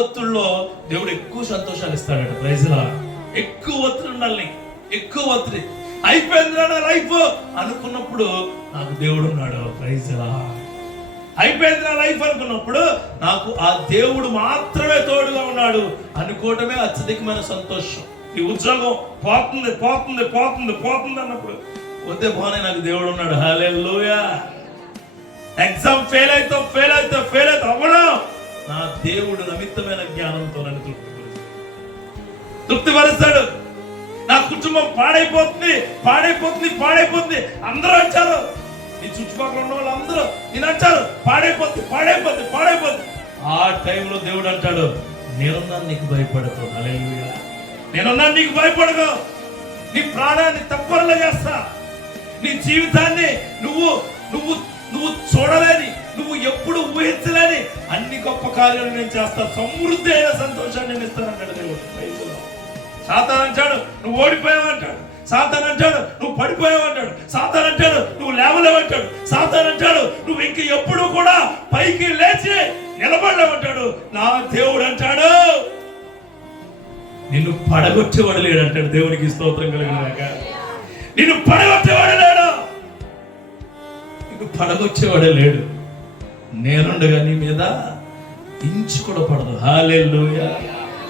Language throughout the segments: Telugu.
ఒత్తిడిలో దేవుడు ఎక్కువ సంతోషాలు ఇస్తాడట. ప్రైజ్లా ఎక్కువ ఒత్తిడి ఉండాలి, ఎక్కువ ఒత్తిడి. అయిపోయిందిరా నా లైఫ్ అనుకున్నప్పుడు నాకు దేవుడు ఉన్నాడు. ప్రైజ్లా అయిపోయింది నా లైఫ్ అనుకున్నప్పుడు నాకు ఆ దేవుడు మాత్రమే తోడుగా ఉన్నాడు అనుకోవటమే అత్యధికమైన సంతోషం. ఈ ఉద్యోగం పోతుంది పోతుంది పోతుంది పోతుంది అన్నప్పుడు పోతే పోనే నాకు దేవుడు ఉన్నాడు. హల్లెలూయా. ఎగ్జామ్ ఫెయిల్ అయితే అవ్వడం నా దేవుడు నిమిత్తమైన జ్ఞానంతో నన్ను తృప్తిపరుస్తాడు. నా కుటుంబం పాడైపోతుంది అందరూ వచ్చారు, నీ చుట్టుపక్కల ఉన్న వాళ్ళు అందరూ నేను అంటారు పాడైపోద్ది. ఆ టైంలో దేవుడు అంటాడు, నేనున్నాను నీకు భయపడకు. హల్లెలూయా. నేనున్నాను నీకు భయపడకు. నీ ప్రాణాన్ని తప్పనిలా చేస్తా. నీ జీవితాన్ని నువ్వు చూడలేని, నువ్వు ఎప్పుడు ఊహించలేని అన్ని గొప్ప కార్యాలు నేను చేస్తా. సమృద్ధి అయిన సంతోషాన్ని నేను ఇస్తానంటాడు దేవుడు. సాతాను అంటాడు నువ్వు ఓడిపోయావంటాడు, సాతాను అంటాడు నువ్వు పడిపోయావంటాడు, సాతాను అంటాడు నువ్వు లేవలేవంటాడు, సాతాను అంటాడు నువ్వు ఇంక ఎప్పుడు కూడా పైకి లేచి నిలబడలేవంటాడు. నా దేవుడు అంటాడు నిన్ను పడగొచ్చేవాడు లేడు అంటాడు. దేవునికి స్తోత్రం కలిగినాక నిన్ను పడగొచ్చేవాడు లేడు, నిన్ను పడగొచ్చేవాడే లేడు. నేనుండగా నీ మీద ఇంచు కూడా పడదు. హల్లెలూయా.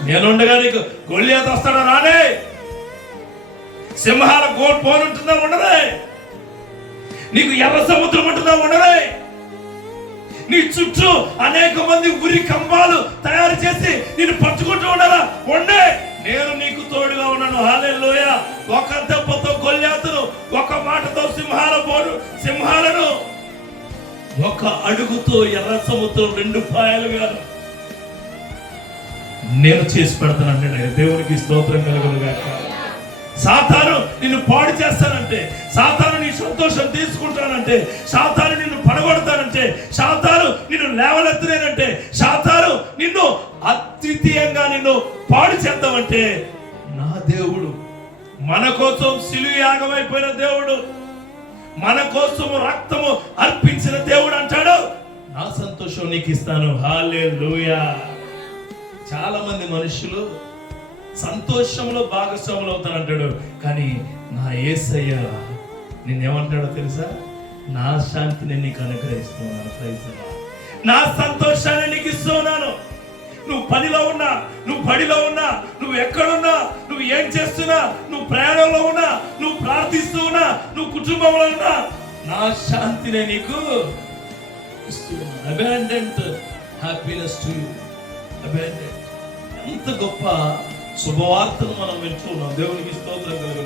నేనుండగా నీకు గొల్లియాతు వస్తాడా రానే, సింహాల పోను ఉంటుందా ఉండదే, నీకు ఎర్ర సముద్రం ఉంటుందా ఉండదే, నీ చుట్టూ అనేక మంది ఉరి కంబాలు తయారు చేసి నిన్ను పట్టుకుంటూ ఉండరా ఉండే, నేను నీకు తోడుగా ఉన్నాను. హల్లెలూయా. ఒక దెబ్బతో గొల్లియాతును, ఒక మాటతో సింహాలను, ఒక అడుగుతో ఎర్ర సముద్రం 2 పాయలుగా నేను చేసి పెడతానంటే దేవునికి స్తోత్రం కలుగును గాక. సాతాను నిన్ను పాడు చేస్తానంటే, సాతాను నీ సంతోషం తీసుకుంటానంటే, సాతాను నిన్ను పడగొడతానంటే, సాతాను నిన్ను లేవనెత్తలేనంటే, సాతాను నిన్ను అద్వితీయంగా నిన్ను పాడు చేద్దామంటే, నా దేవుడు మన కోసం సిలువ యాగమైపోయిన దేవుడు, మన కోసం రక్తము అర్పించిన దేవుడు అంటాడు నా సంతోషం నీకు ఇస్తాను. హల్లెలూయా. చాలా మంది మనుషులు సంతోషంలో భాగస్వాములు అవుతానంటాడు, కానీ నా యేసయ్య నిన్నేమంటాడో తెలుసా? నా శాంతిని నీకు అనుగ్రహిస్తున్నాను, నా సంతోషాన్ని నీకు ఇస్తున్నాను. నువ్వు పనిలో ఉన్నా, నువ్వు బడిలో ఉన్నా, నువ్వు ఎక్కడున్నా, నువ్వు ఏం చేస్తున్నా, నువ్వు ప్రయాణంలో ఉన్నా, నువ్వు ప్రార్థిస్తూ ఉన్నా, నువ్వు కుటుంబంలో ఉన్నా, నా శాంతిని నీకు ఇస్తున్నాను. Abundant happiness to you. Abundant. ఎంత గొప్ప శుభవార్తను మనం వింటున్నాం. దేవునికి స్తోత్రం కలుగును.